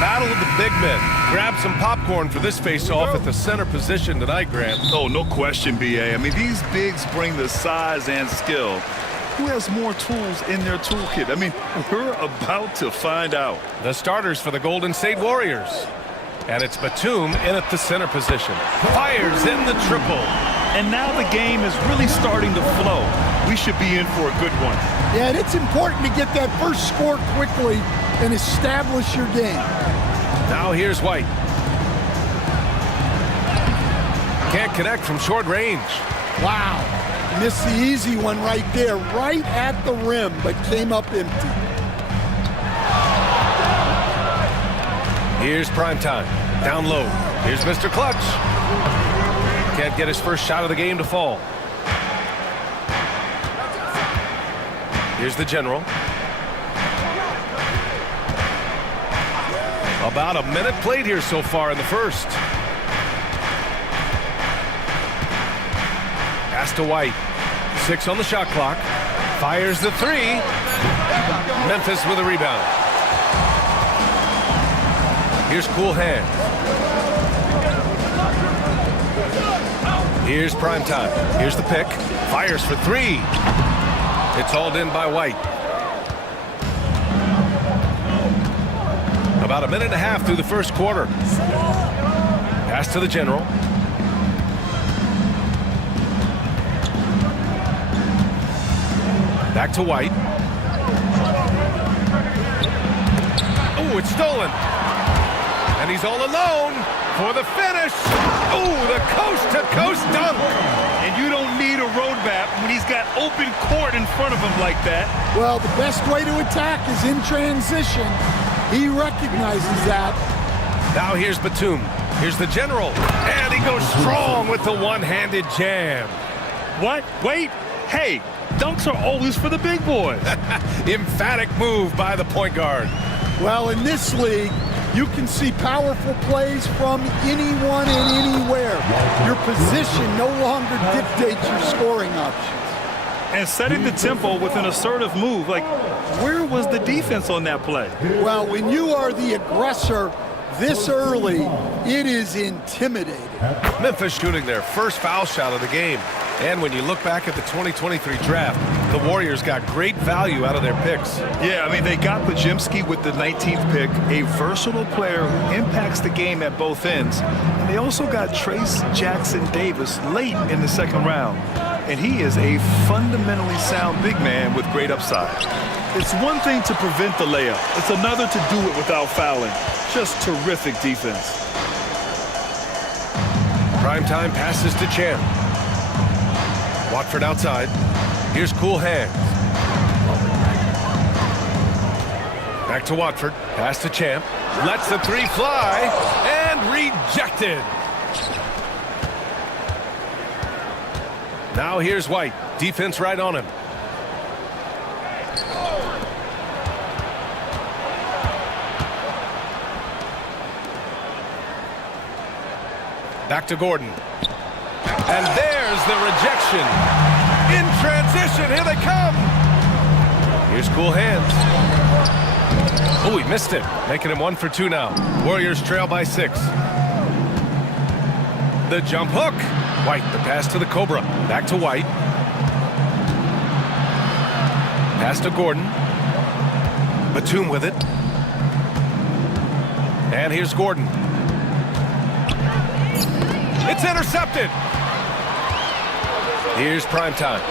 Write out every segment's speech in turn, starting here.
Battle of the big men. Grab some popcorn for this face-off at the center position tonight, Grant. Oh, no question, B.A. I mean, these bigs bring the size and skill. Who has more tools in their toolkit? I mean, we're about to find out. The starters for the Golden State Warriors. And it's Batum in at the center position. Fires in the triple. And now the game is really starting to flow. We should be in for a good one. Yeah, and it's important to get that first score quickly and establish your game. Now here's White. Can't connect from short range. Wow, missed the easy one right there, right at the rim, but came up empty. Here's Primetime, down low. Here's Mr. Clutch. Can't get his first shot of the game to fall. Here's the General. About a minute played here so far in the first. Pass to White. 6 on the shot clock. Fires the 3. Memphis with a rebound. Here's Cool Hand. Here's Primetime. Here's the pick. Fires for 3. It's hauled in by White. About a minute and a half through the first quarter. Pass to the General. Back to White. Oh, it's stolen. And he's all alone for the finish. Oh, the coast-to-coast dunk. And you don't need a roadmap when he's got open court in front of him like that. Well, the best way to attack is in transition. He recognizes that. Now here's Batum. Here's the General. And he goes strong with the one-handed jam. What? Wait. Hey, dunks are always for the big boys. Emphatic move by the point guard. Well, in this league, you can see powerful plays from anyone and anywhere. Your position no longer dictates your scoring options. And setting the tempo with an assertive move. Like, where was the defense on that play? Well, when you are the aggressor this early, it is intimidating. Memphis shooting their first foul shot of the game. And when you look back at the 2023 draft, the Warriors got great value out of their picks. Yeah, I mean, they got Pajimski with the 19th pick, a versatile player who impacts the game at both ends. And they also got Trace Jackson Davis late in the second round. And he is a fundamentally sound big man with great upside. It's one thing to prevent the layup. It's another to do it without fouling. Just terrific defense. Primetime passes to Champ. Watford outside. Here's Cool Hands. Back to Watford. Pass to Champ. Lets the 3 fly. And rejected. Now here's White. Defense right on him. Back to Gordon. And there's the rejection. In transition, here they come. Here's Cool Hands. Oh, he missed it. Making him 1 for 2 now. Warriors trail by 6. The jump hook. White, the pass to the Cobra. Back to White. Pass to Gordon. Batum with it. And here's Gordon. It's intercepted. Here's Primetime.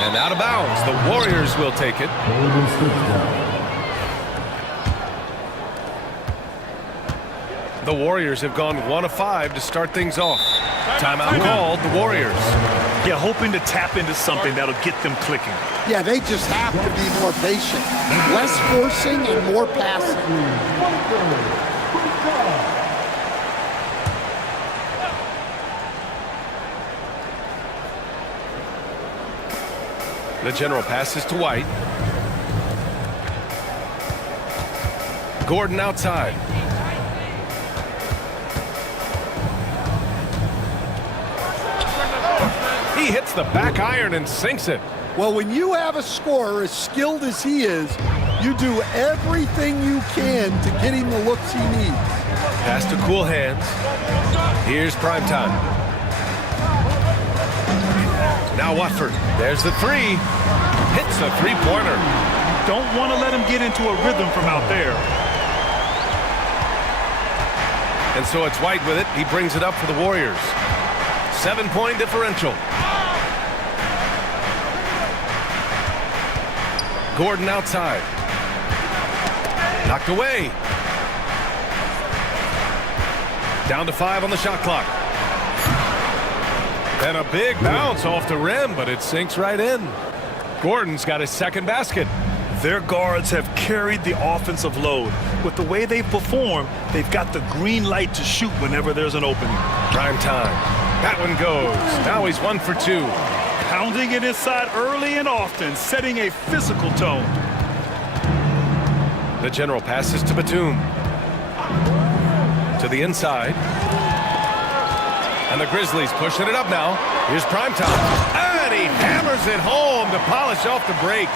And out of bounds. The Warriors will take it. The Warriors have gone 1 of 5 to start things off. Timeout called, the Warriors. Yeah, hoping to tap into something that'll get them clicking. Yeah, they just have to be more patient. Less forcing and more passing. The General passes to White. Gordon outside. He hits the back iron and sinks it. Well, when you have a scorer as skilled as he is, You do everything you can to get him the looks he needs. Pass to cool hands. Here's prime time. Now Watford. There's the three. Hits a three-pointer. Don't want to let him get into a rhythm from out there. And so it's White with it. He brings it up for the Warriors. 7-point differential. Gordon outside. Knocked away. Down to 5 on the shot clock. And a big bounce off the rim, but it sinks right in. Gordon's got his second basket. Their guards have carried the offensive load. With the way they perform, they've got the green light to shoot whenever there's an opening. Prime time. That one goes. Now he's 1 for 2. Pounding it inside early and often, setting a physical tone. The general passes to Batum. To the inside. And the Grizzlies pushing it up now. Here's prime time. And he hammers it home to polish off the break.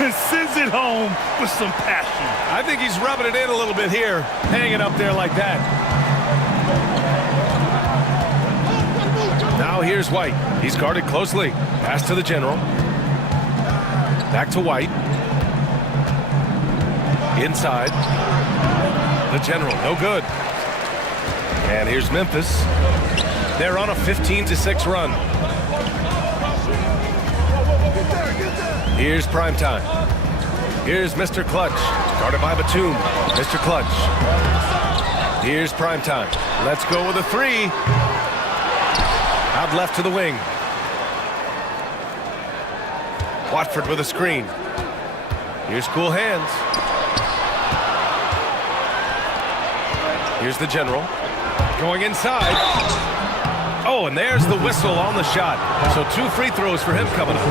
And sends it home with some passion. I think he's rubbing it in a little bit here, hanging up there like that. Now here's White. He's guarded closely. Pass to the general. Back to White. Inside. The general, no good. And here's Memphis. They're on a 15-6 run. Here's prime time. Here's Mr. Clutch. Guarded by Batum. Mr. Clutch. Here's prime time. Let's go with a three. Out left to the wing. Watford with a screen. Here's cool hands. Here's the general. Going inside. Oh, and there's the whistle on the shot. So 2 free throws for him coming up.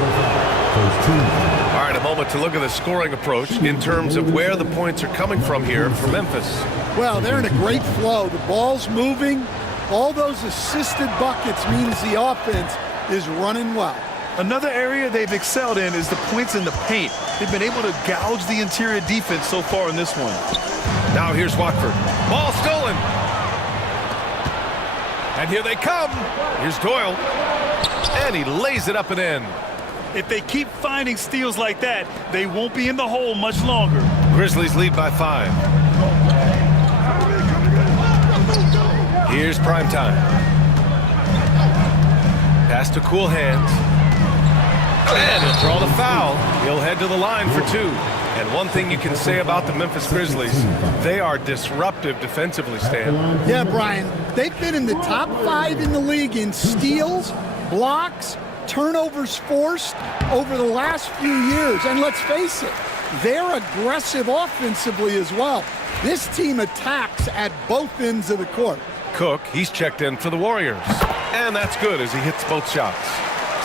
All right, a moment to look at the scoring approach in terms of where the points are coming from here for Memphis. Well, they're in a great flow. The ball's moving. All those assisted buckets means the offense is running well. Another area they've excelled in is the points in the paint. They've been able to gouge the interior defense so far in this one. Now here's Watford. Ball stolen. And here they come. Here's Doyle. And he lays it up and in. If they keep finding steals like that, they won't be in the hole much longer. Grizzlies lead by 5. Here's prime time. Pass to cool hands. And he'll draw the foul. He'll head to the line for 2. And one thing you can say about the Memphis Grizzlies, they are disruptive defensively, Stan. Yeah, Brian, they've been in the top 5 in the league in steals, blocks, turnovers forced over the last few years. And let's face it, they're aggressive offensively as well. This team attacks at both ends of the court. Cook, he's checked in for the Warriors. And that's good as he hits both shots.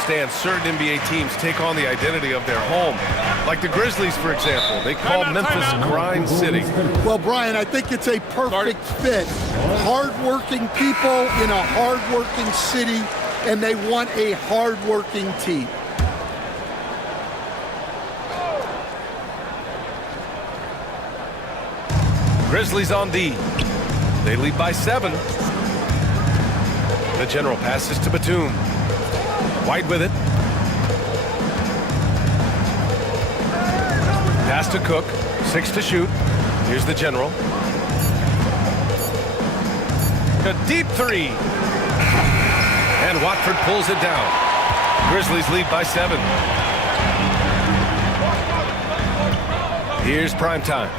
Stan, certain NBA teams take on the identity of their home. Like the Grizzlies, for example. They call Memphis Grind City. Well, Brian, I think it's a perfect fit. Hard-working people in a hard-working city, and they want a hard-working team. Grizzlies on D. They lead by 7. The general passes to Batum. White with it. Pass to Cook. 6 to shoot. Here's the general. A deep 3. And Watford pulls it down. Grizzlies lead by 7. Here's prime time.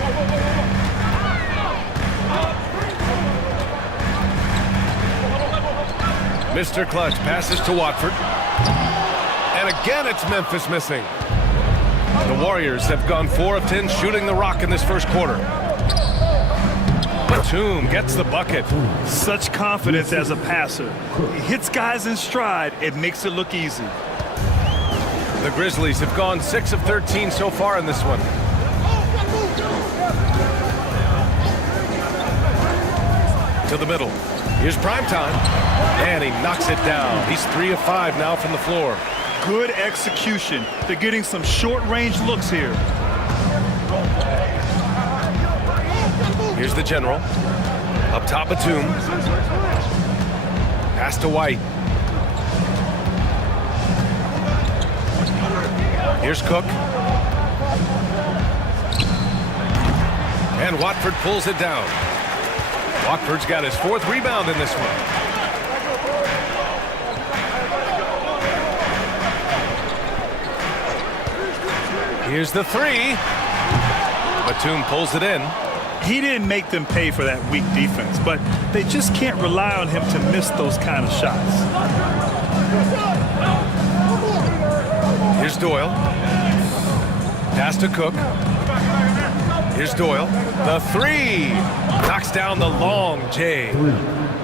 Mr. Clutch passes to Watford. And again, it's Memphis missing. The Warriors have gone 4 of 10 shooting the rock in this first quarter. Batum gets the bucket. Such confidence as a passer. He hits guys in stride. It makes it look easy. The Grizzlies have gone 6 of 13 so far in this one. To the middle. Here's prime time. And he knocks it down. He's 3 of 5 now from the floor. Good execution. They're getting some short-range looks here. Here's the general. Up top of Batum. Pass to White. Here's Cook. And Watford pulls it down. Watford's got his 4th rebound in this one. Here's the 3. Batum pulls it in. He didn't make them pay for that weak defense, but they just can't rely on him to miss those kind of shots. Here's Doyle. Pass to Cook. Here's Doyle. The 3. Knocks down the long J.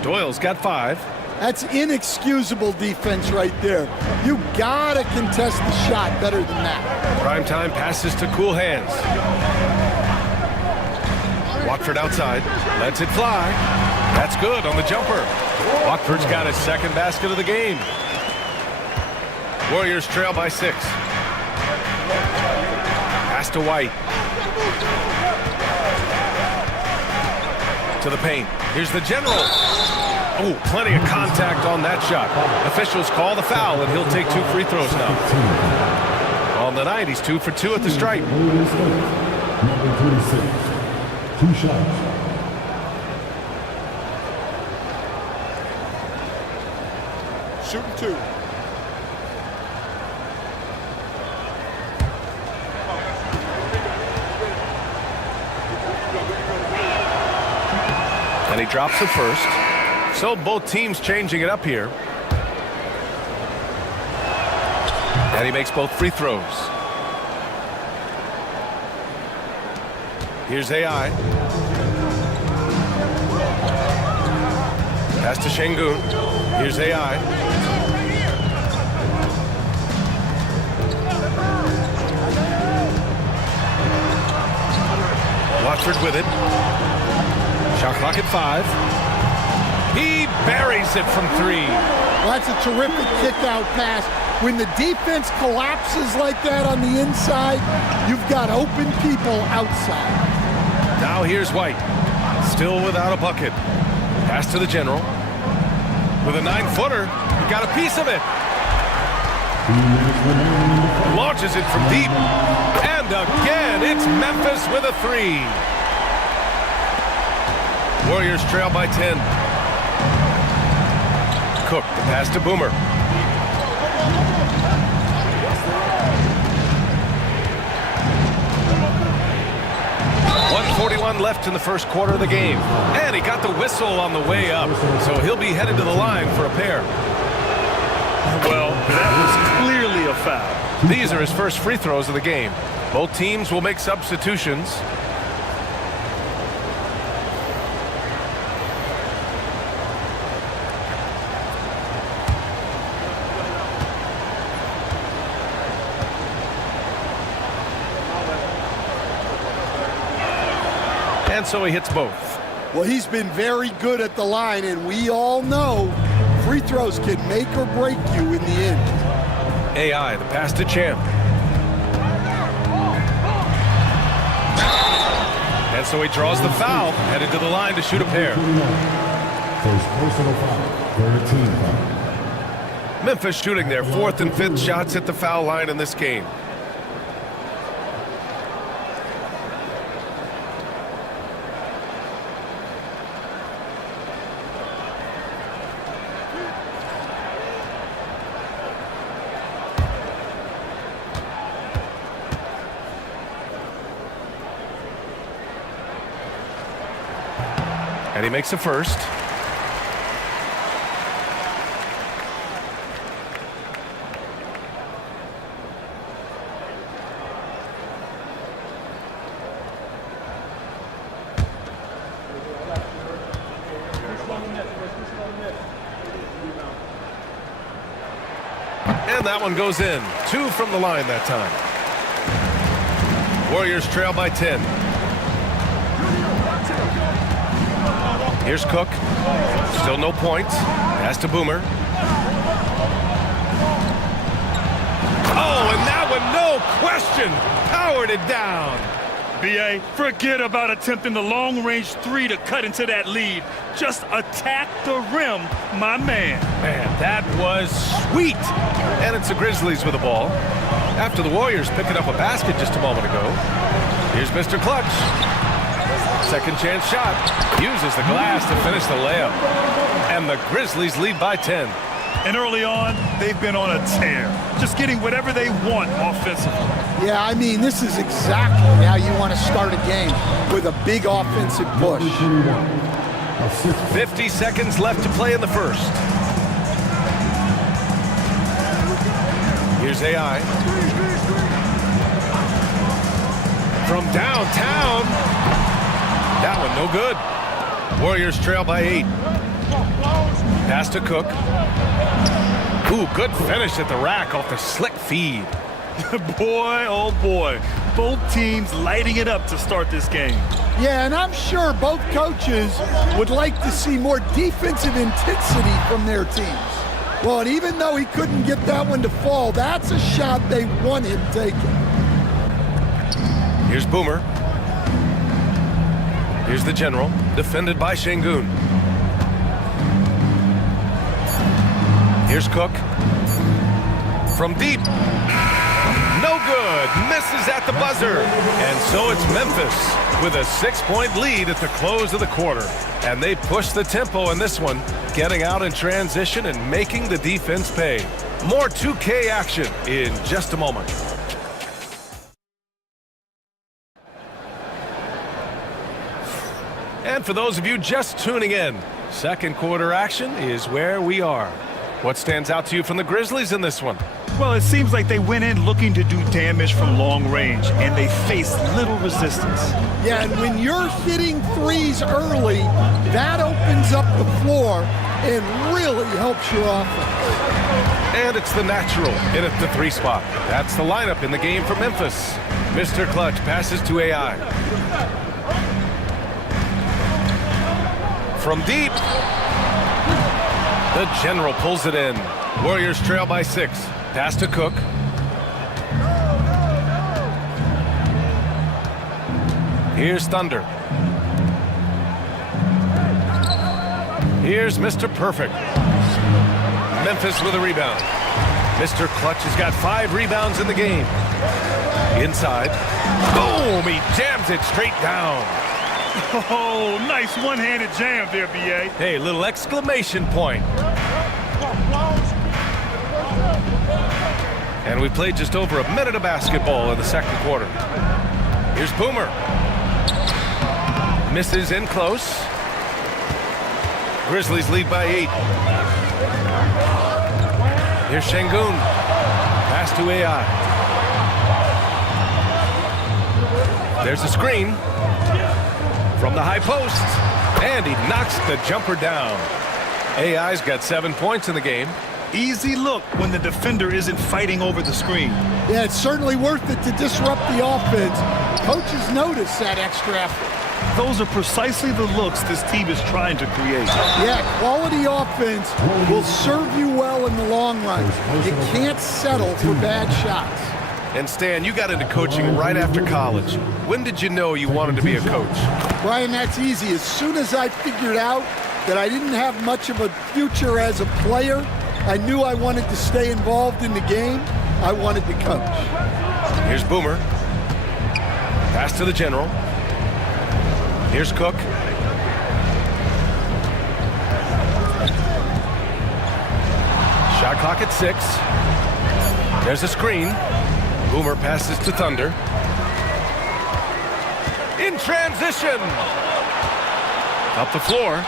Doyle's got 5. That's inexcusable defense right there. You gotta contest the shot better than that. Primetime passes to cool hands. Watford outside. Lets it fly. That's good on the jumper. Watford's got his 2nd basket of the game. Warriors trail by 6. Pass to White. To the paint. Here's the general. Oh, plenty of contact on that shot. Officials call the foul, and he'll take 2 free throws now. On the night, he's 2 for 2 at the stripe. Number 26, 2 shots. Shooting 2. And he drops the first. So both teams changing it up here. And he makes both free throws. Here's AI. Pass to Şengün. Here's AI. Watford with it. Shot clock at 5. He buries it from 3. Well, that's a terrific kick-out pass. When the defense collapses like that on the inside, you've got open people outside. Now here's White. Still without a bucket. Pass to the general. With a 9-footer, he got a piece of it. Launches it from deep. And again, it's Memphis with a 3. Warriors trail by 10. Cook, the pass to Boomer. .141 left in the first quarter of the game. And he got the whistle on the way up. So he'll be headed to the line for a pair. Well, that was clearly a foul. These are his first free throws of the game. Both teams will make substitutions. And so he hits both. Well, he's been very good at the line, and we all know free throws can make or break you in the end. AI, the pass to Champ. And so he draws the foul, headed to the line to shoot a pair. First personal foul, 13 foul. Memphis shooting their 4th and 5th shots at the foul line in this game. And he makes the first. And that one goes in. 2 from the line that time. Warriors trail by 10. Here's Cook. Still no points. Pass to Boomer. Oh, and that one, no question, powered it down. B.A., forget about attempting the long-range three to cut into that lead. Just attack the rim, my man. Man, that was sweet. And it's the Grizzlies with the ball. After the Warriors picking up a basket just a moment ago. Here's Mr. Clutch. Second chance shot. Uses the glass to finish the layup. And the Grizzlies lead by 10. And early on, they've been on a tear. Just getting whatever they want offensively. Yeah, I mean, this is exactly how you want to start a game, with a big offensive push. 50 seconds left to play in the first. Here's AI. From downtown. That one no good. Warriors trail by 8. Pass to Cook. Ooh, good finish at the rack off the slick feed. Boy, oh boy. Both teams lighting it up to start this game. Yeah, and I'm sure both coaches would like to see more defensive intensity from their teams. Well, and even though he couldn't get that one to fall, that's a shot they want him taking. Here's Boomer. Here's the General, defended by Şengün. Here's Cook. From deep. No good. Misses at the buzzer. And so it's Memphis with a 6-point lead at the close of the quarter. And they push the tempo in this one, getting out in transition and making the defense pay. More 2K action in just a moment. And for those of you just tuning in, second quarter action is where we are. What stands out to you from the Grizzlies in this one? Well, it seems like they went in looking to do damage from long range, and they faced little resistance. Yeah, and when you're hitting threes early, that opens up the floor and really helps your offense. And it's the natural in at the 3 spot. That's the lineup in the game for Memphis. Mr. Clutch passes to AI. From deep. The General pulls it in. Warriors trail by 6. Pass to Cook. Here's Thunder. Here's Mr. Perfect. Memphis with a rebound. Mr. Clutch has got 5 rebounds in the game. Inside. Boom! He jams it straight down. Oh, nice one-handed jam there, B.A. Hey, little exclamation point. And we played just over a minute of basketball in the second quarter. Here's Boomer. Misses in close. Grizzlies lead by 8. Here's Şengün. Pass to AI. There's a screen. From the high post, and he knocks the jumper down. AI's got 7 points in the game. Easy look when the defender isn't fighting over the screen. Yeah, it's certainly worth it to disrupt the offense. Coaches notice that extra effort. Those are precisely the looks this team is trying to create. Yeah, quality offense will serve you well in the long run. You can't settle for bad shots. And Stan, you got into coaching right after college. When did you know you wanted to be a coach? Brian, that's easy. As soon as I figured out that I didn't have much of a future as a player, I knew I wanted to stay involved in the game. I wanted to coach. Here's Boomer. Pass to the General. Here's Cook. Shot clock at 6. There's a screen. Boomer passes to Thunder. In transition. Up the floor.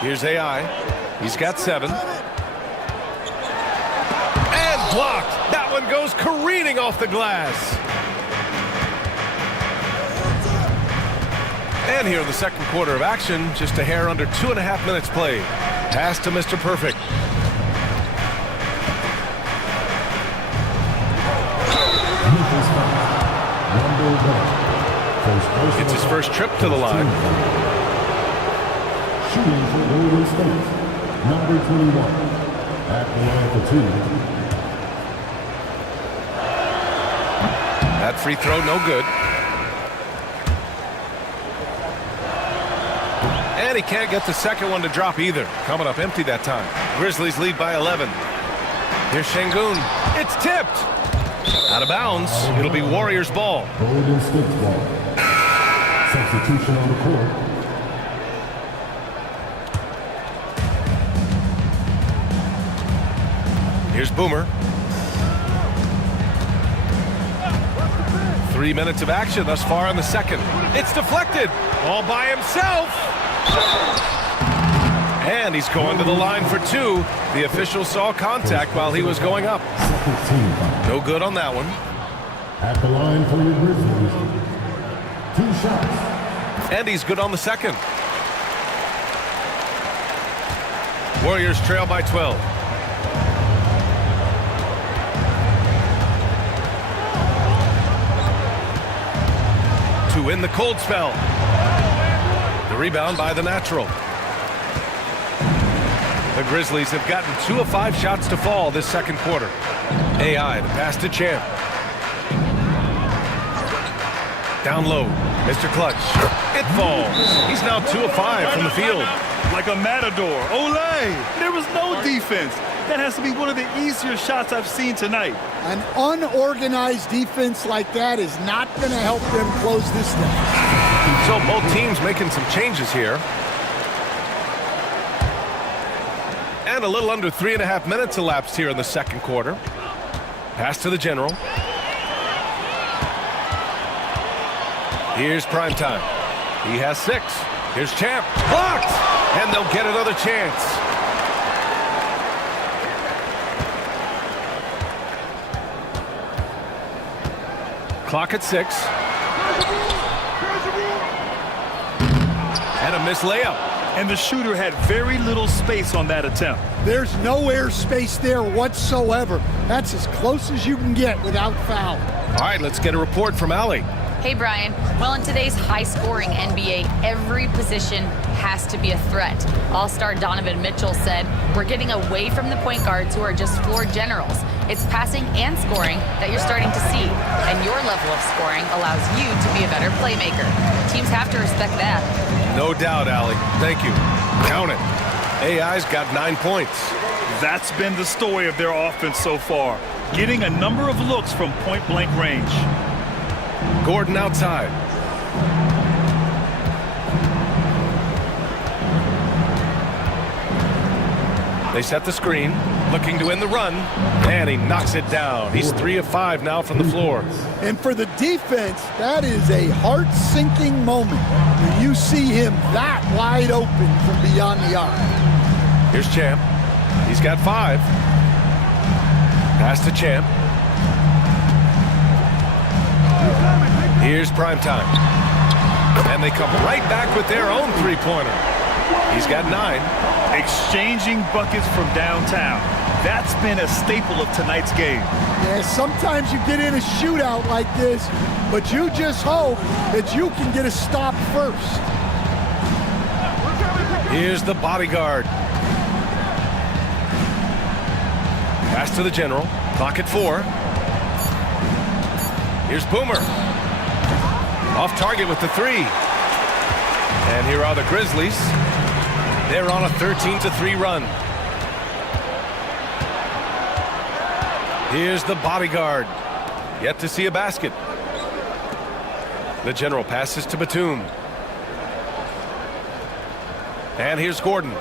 Here's AI. He's got 7. And blocked. That one goes careening off the glass. And here in the second quarter of action, just a hair under 2.5 minutes played. Pass to Mr. Perfect. It's his first trip to the line. Shooting for Golden State, number 21, at the line for 2. That free throw, no good. And he can't get the second one to drop either. Coming up empty that time. Grizzlies lead by 11. Here's Şengün. It's tipped. Out of bounds. It'll be Warriors ball. Golden State ball. Substitution on the court. Here's Boomer. 3 minutes of action thus far in the second. It's deflected. All by himself. And he's going to the line for two. The official saw contact while he was going up. Second team foul. No good on that one. At the line for your Grizzlies. 2 shots. And he's good on the second. Warriors trail by 12. To win the cold spell. The rebound by the natural. The Grizzlies have gotten 2 of 5 shots to fall this second quarter. AI, the pass to Champ. Down low, Mr. Clutch. It falls. He's now 2 of 5 from the field. Like a matador. Olay! There was no defense. That has to be one of the easier shots I've seen tonight. An unorganized defense like that is not going to help them close this down. So both teams making some changes here. And a little under 3.5 minutes elapsed here in the second quarter. Pass to the general. Here's Primetime. He has 6. Here's Champ. Blocked! And they'll get another chance. Clock at 6. And a missed layup. And the shooter had very little space on that attempt. There's no air space there whatsoever. That's as close as you can get without foul. All right, let's get a report from Allie. Hey, Brian. Well, in today's high-scoring NBA, every position has to be a threat. All-star Donovan Mitchell said, "We're getting away from the point guards who are just floor generals. It's passing and scoring that you're starting to see, and your level of scoring allows you to be a better playmaker. Teams have to respect that." No doubt, Allie. Thank you. Count it. AI's got 9 points. That's been the story of their offense so far. Getting a number of looks from point-blank range. Gordon outside. They set the screen, looking to win the run, and he knocks it down. He's 3 of 5 now from the floor. And for the defense, that is a heart-sinking moment when you see him that wide open from beyond the arc. Here's Champ. He's got 5. Pass to Champ. Here's Primetime. And they come right back with their own three-pointer. He's got 9. Exchanging buckets from downtown. That's been a staple of tonight's game. Yeah, sometimes you get in a shootout like this, but you just hope that you can get a stop first. Here's the bodyguard. Pass to the general. Clock at 4. Here's Boomer. Off target with the 3. And here are the Grizzlies. They're on a 13-3 run. Here's the bodyguard. Yet to see a basket. The general passes to Batum. And here's Gordon.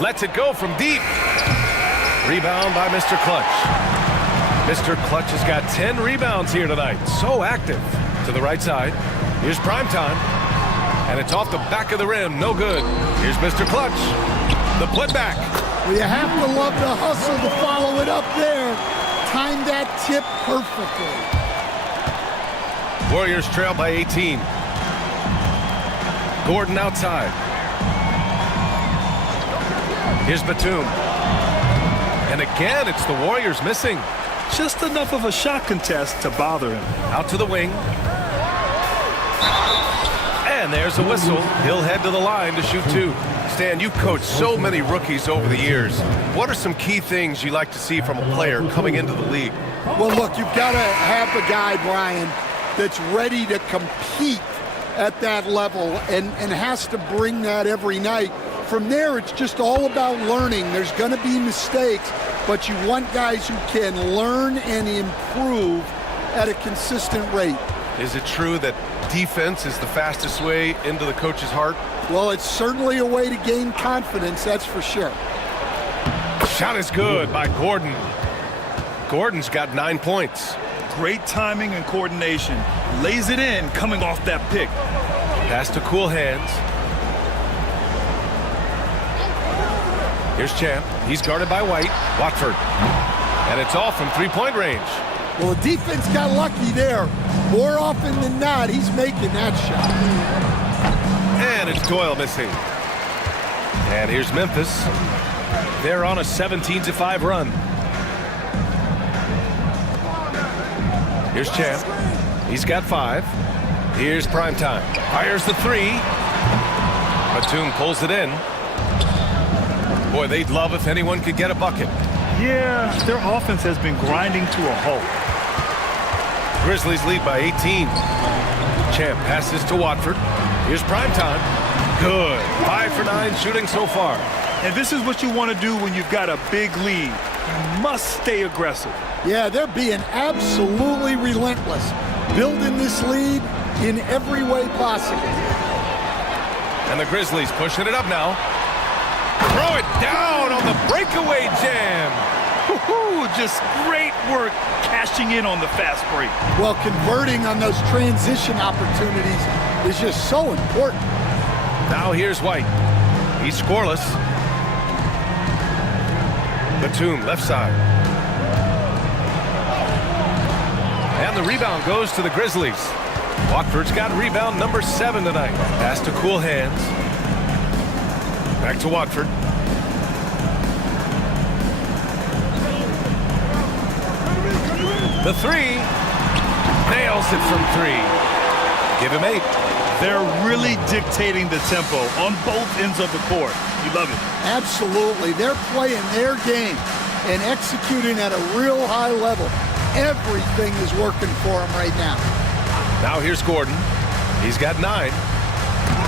Lets it go from deep. Rebound by Mr. Clutch. Mr. Clutch has got 10 rebounds here tonight. So active. To the right side. Here's Primetime. And it's off the back of the rim. No good. Here's Mr. Clutch. The putback. Well, you have to love the hustle to follow it up there. Timed that tip perfectly. Warriors trail by 18. Gordon outside. Here's Batum. And again, it's the Warriors missing. Just enough of a shot contest to bother him. Out to the wing. And there's a whistle. He'll head to the line to shoot 2. Stan, you've coached so many rookies over the years. What are some key things you like to see from a player coming into the league? Well, look, you've got to have a guy, Brian, that's ready to compete at that level and has to bring that every night. From there, it's just all about learning. There's going to be mistakes, but you want guys who can learn and improve at a consistent rate. Is it true that defense is the fastest way into the coach's heart? Well, it's certainly a way to gain confidence, that's for sure. Shot is good by Gordon. Gordon's got 9 points. Great timing and coordination. Lays it in coming off that pick. Pass to cool hands. Here's Champ. He's guarded by White. Watford. And it's off from 3-point range. Well, the defense got lucky there. More often than not, he's making that shot. And it's Doyle missing. And here's Memphis. They're on a 17-5 run. Here's Champ. He's got 5. Here's Primetime. Fires the 3. Batum pulls it in. Boy, they'd love if anyone could get a bucket. Yeah, their offense has been grinding to a halt. Grizzlies lead by 18. Champ passes to Watford. Here's Primetime. Good. 5 for 9 shooting so far. And this is what you want to do when you've got a big lead. You must stay aggressive. Yeah, they're being absolutely relentless, building this lead in every way possible. And the Grizzlies pushing it up now. Throw it down on the breakaway jam. Woo-hoo, just great work cashing in on the fast break. Well, converting on those transition opportunities is just so important. Now here's White. He's scoreless. Batum, left side. And the rebound goes to the Grizzlies. Watford's got rebound number 7 tonight. Pass to cool hands. Back to Watford. The 3. Nails it from 3. Give him 8. They're really dictating the tempo on both ends of the court. You love it. Absolutely. They're playing their game and executing at a real high level. Everything is working for them right now. Now here's Gordon. He's got 9.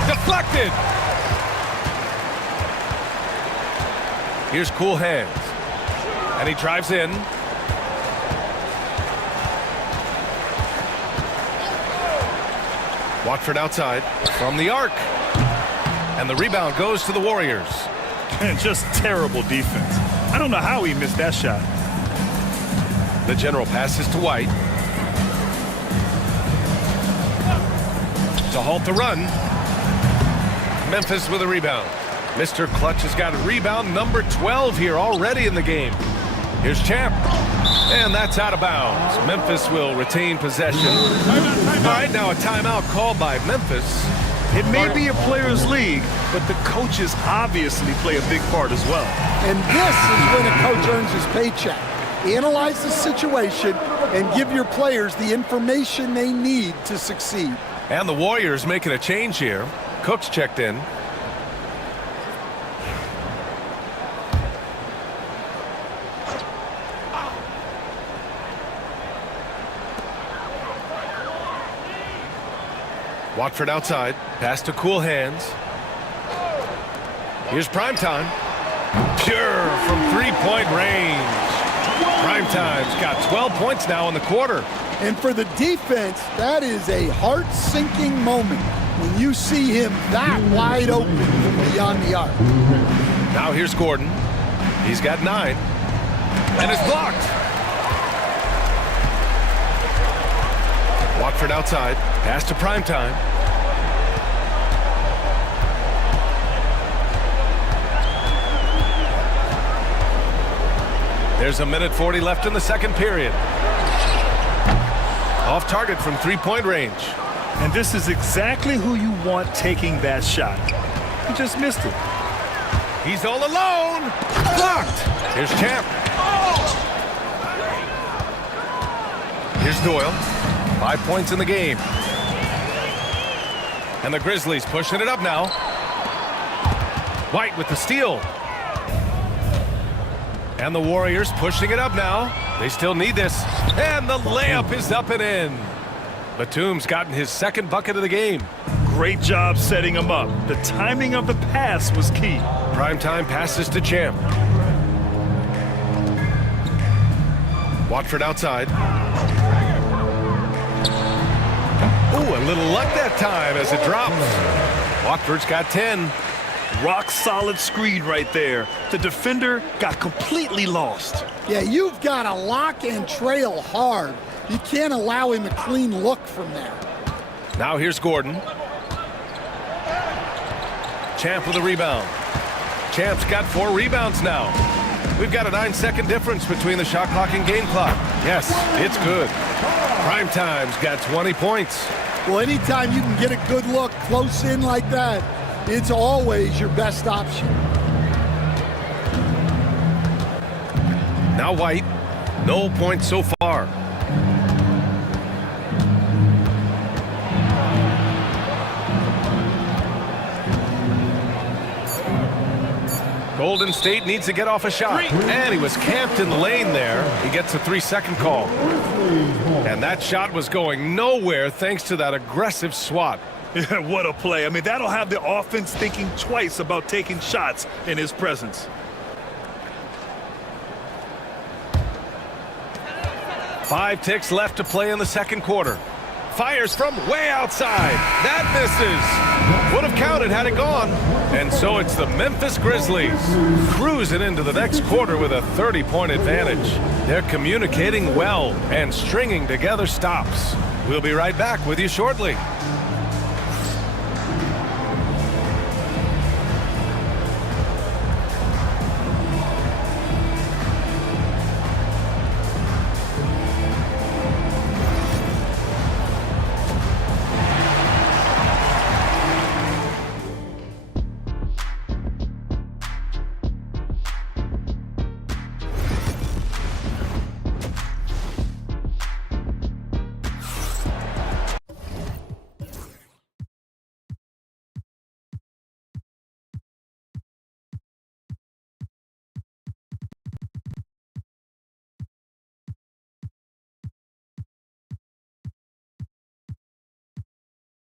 Deflected. Here's cool hands. And he drives in. Watford outside from the arc. And the rebound goes to the Warriors. And just terrible defense. I don't know how he missed that shot. The general passes to White. To halt the run. Memphis with a rebound. Mr. Clutch has got a rebound number 12 here already in the game. Here's Champ. And that's out of bounds. Memphis will retain possession. All right, now a timeout called by Memphis. It may be a player's league, but the coaches obviously play a big part as well. And this is when a coach earns his paycheck. Analyze the situation and give your players the information they need to succeed. And the Warriors making a change here. Cook's checked in. Watford outside. Pass to cool hands. Here's Primetime. Pure from 3-point range. Primetime's got 12 points now in the quarter. And for the defense, that is a heart-sinking moment when you see him that wide open from beyond the arc. Now here's Gordon. He's got 9. And it's blocked. Watford outside. Pass to Primetime. There's a minute 40 left in the second period. Off target from 3-point range. And this is exactly who you want taking that shot. He just missed it. He's all alone. Blocked. Here's Champ. Here's Doyle. 5 points in the game. And the Grizzlies pushing it up now. White with the steal. And the Warriors pushing it up now. They still need this. And the layup is up and in. Batum's gotten his second bucket of the game. Great job setting him up. The timing of the pass was key. Primetime passes to Champ. Watford outside. Ooh, a little luck that time as it drops. Watford's got 10. Rock solid screen right there. The defender got completely lost. Yeah, you've got to lock and trail hard. You can't allow him a clean look from there. Now here's Gordon. Champ with a rebound. Champ's got 4 rebounds now. We've got a 9-second difference between the shot clock and game clock. Yes, it's good. Primetime's got 20 points. Well, anytime you can get a good look close in like that, it's always your best option. Now White. No points so far. Golden State needs to get off a shot. And he was camped in the lane there. He gets a 3-second call. And that shot was going nowhere thanks to that aggressive swat. Yeah, what a play. I mean, that'll have the offense thinking twice about taking shots in his presence. Five ticks left to play in the second quarter. Fires from way outside. That misses. Would have counted had it gone. And so it's the Memphis Grizzlies cruising into the next quarter with a 30-point advantage. They're communicating well and stringing together stops. We'll be right back with you shortly.